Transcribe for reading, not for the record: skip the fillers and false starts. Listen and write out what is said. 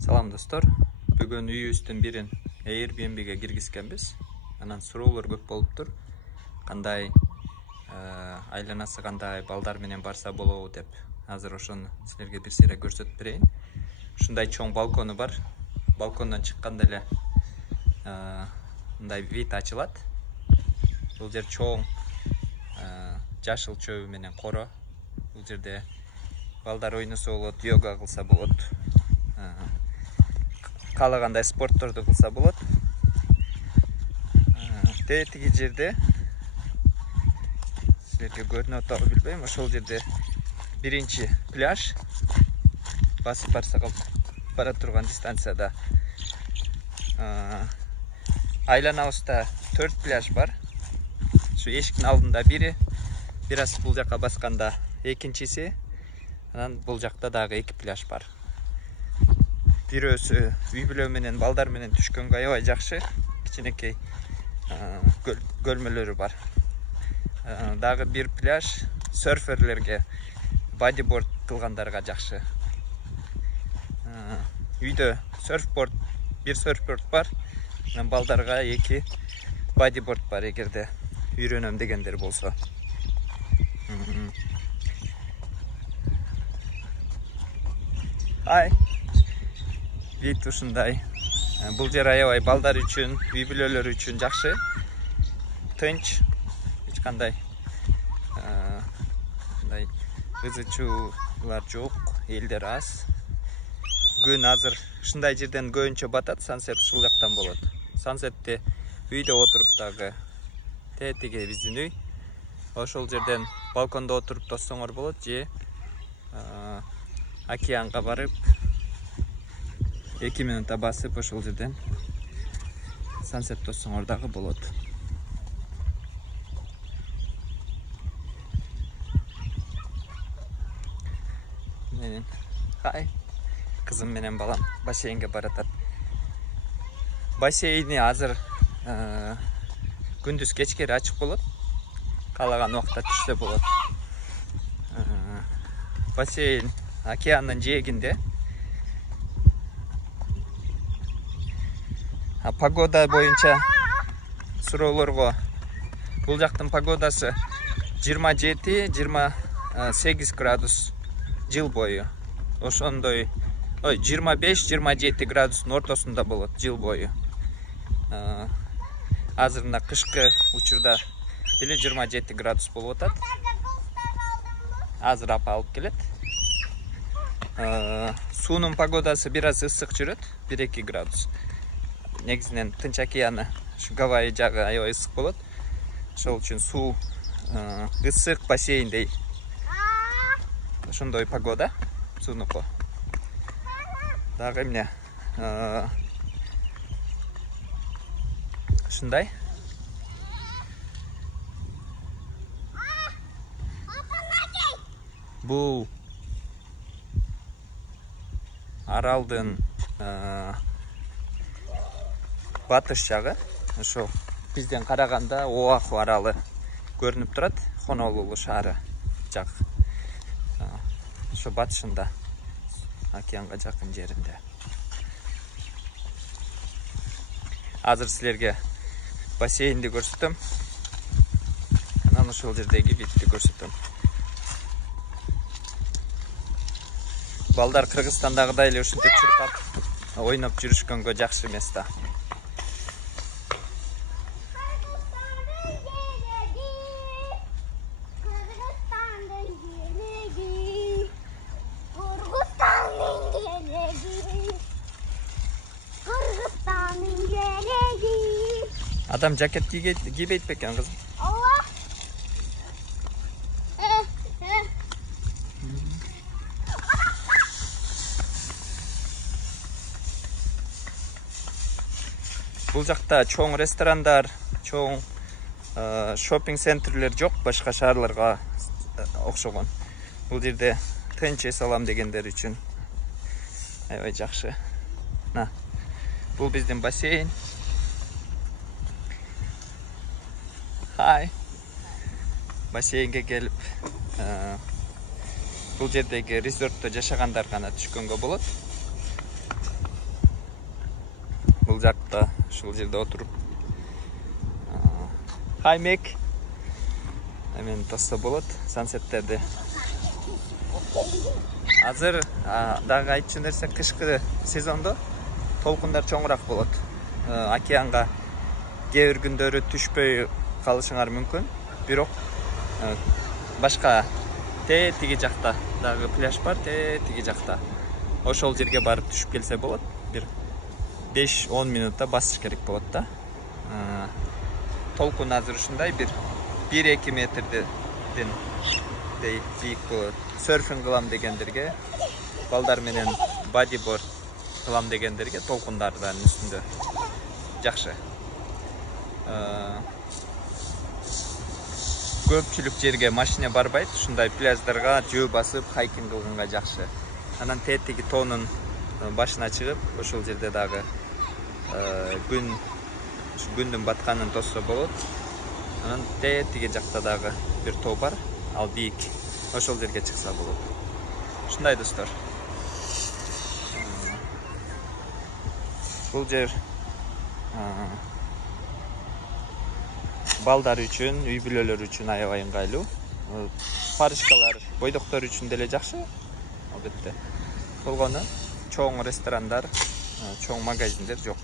Салам достор. Бүгін үйүбүздүн бирин Airbnb'ге киргизгенбиз. Анан суроолор көп болуптур. Кандай айланасы кандай, балдар менен барса болобу деп. Азыр ошону силерге бир сыйра көрсөтүп берейин. Ушундай чоң балкону бар. Балкондон чыкканда эле мындай вид ачылат. Бул жер чоң жашыл чөбү менен коро. Бул жерде балдар ойносо болот, йога кылса болот. Каалагандай спортторду кылса болот. Тетиги жерде силерге көрүнүп атабы билбейм, ошол жерде биринчи пляж. Басып барсак бара турган дистанцияда айланабызда 4 пляж бар. Şu эшиктин алдында бири, бираз бул жака басканда экинчиси, анан бул жакта дагы 2 пляж бар. Бирөөсү үй бүлө менен, балдар менен түшкөнгө аябай жакшы. Кичинекей көлмөлөрү бар. Дагы бир пляж серферлерге, бодиборд кылгандарга жакшы. Үйдө бир серфборд бар. Балдарга 2 бодиборд бар, эгерде үйрөнөм дегендер болсо. Вид ушундай. Бул жер аябай балдар үчүн, үй бүлөлөр үчүн жакшы. Тынч, эч кандай ызычуулар жок, элдер аз. Күн азыр ушундай жерден көбүнчө батат, сансет ушул жактан болот. Сансетти үйдө отуруп дагы тетиги биздин үй. Ошол жерден балкондо отуруп тоссоңор болот, же океанга барып 2 минутта басып ошол жерден сансет тоссоңор дагы болот. Менин кызым менен балам бассейнге баратат. Бассейни азыр күндүз кечкери ачык болот. Каалаган убакта түшсө болот. Бассейн океандын жээгинде. Погода боюнча суроолорго бул жактын погодасы 27-28 градус жыл бою. Ошондой 25-27 градустун ортосунда болот жыл бою. Азыр мына кышкы учурда деле 27 градус болуп атат. Азыр апа алып келет. Суунун погодасы бир аз ысык жүрөт, 1-2 градус. Негизинен Тынч океаны, ушу Гавайи жагы аябай ысык болот. Ошол үчүн суу ысык, бассейндей. Ошондой погода суунуку. Дагы эмне? Ушундай. Бул аралдын батыш жагы. Ошо бизден караганда Оаху аралы көрүнүп турат. Хонолулу шаары жак. Ошо батышында, океанга жакын жеринде. Азыр силерге бассейнди көрсөтөм. Анан ошол жердеги видти көрсөтөм. Балдар Кыргызстандагыдай эле ушинтип чуркап ойноп жүрүшкөнгө жакшы место. Адам жакет кийбейт бекен кызым? Бул жакта чоң ресторандар, чоң шопинг центрлер жок, башка шаарларга окшогон. Бул жерде тынч эс алам дегендер үчүн аябай жакшы. Бул биздин бассейн. Бассейнге келип, бул жердеги резортто жашагандар гана түшкөнгө болот. ушул жакта, ушул жерде отуруп. Хаймек. Мен тосса болот сансеттерди. Азыр дагы айтчу нерсе кышкы сезондо толкундар чоңураак болот. Океанга кээ бир күндөрү түшпөй калышыңар мүмкүн. Бирок башка тиги жакта дагы пляж бар, тиги жакта. Ошол жерге барып түшүп келсе болот. Бир 5-10 минутта басыш керек болот да. Толкун азыр ушундай бир 1-2 метрден бийик болот. Серфинг кылам дегендерге, балдар менен бодиборд кылам дегендерге толкундардын үстүндө жакшы. Көпчүлүк жерге машина барбайт, ушундай пляждарга жөө басып хайкинг кылганга жакшы. Анан тетиги тоонун башына чыгып, ошол жерде дагы күндүн батканын тосса болот. Анан тетиги жакта дагы бир тоо бар, ал бийик. Ошол жерге чыкса болот. Ушундай достор. Бул жер балдар үчүн, үй бүлөлөр үчүн аябай ыңгайлуу. Парочкалар, бойдоктор үчүн деле жакшы. Албетте. Болгону чоң ресторандар, чоң магазиндер жок.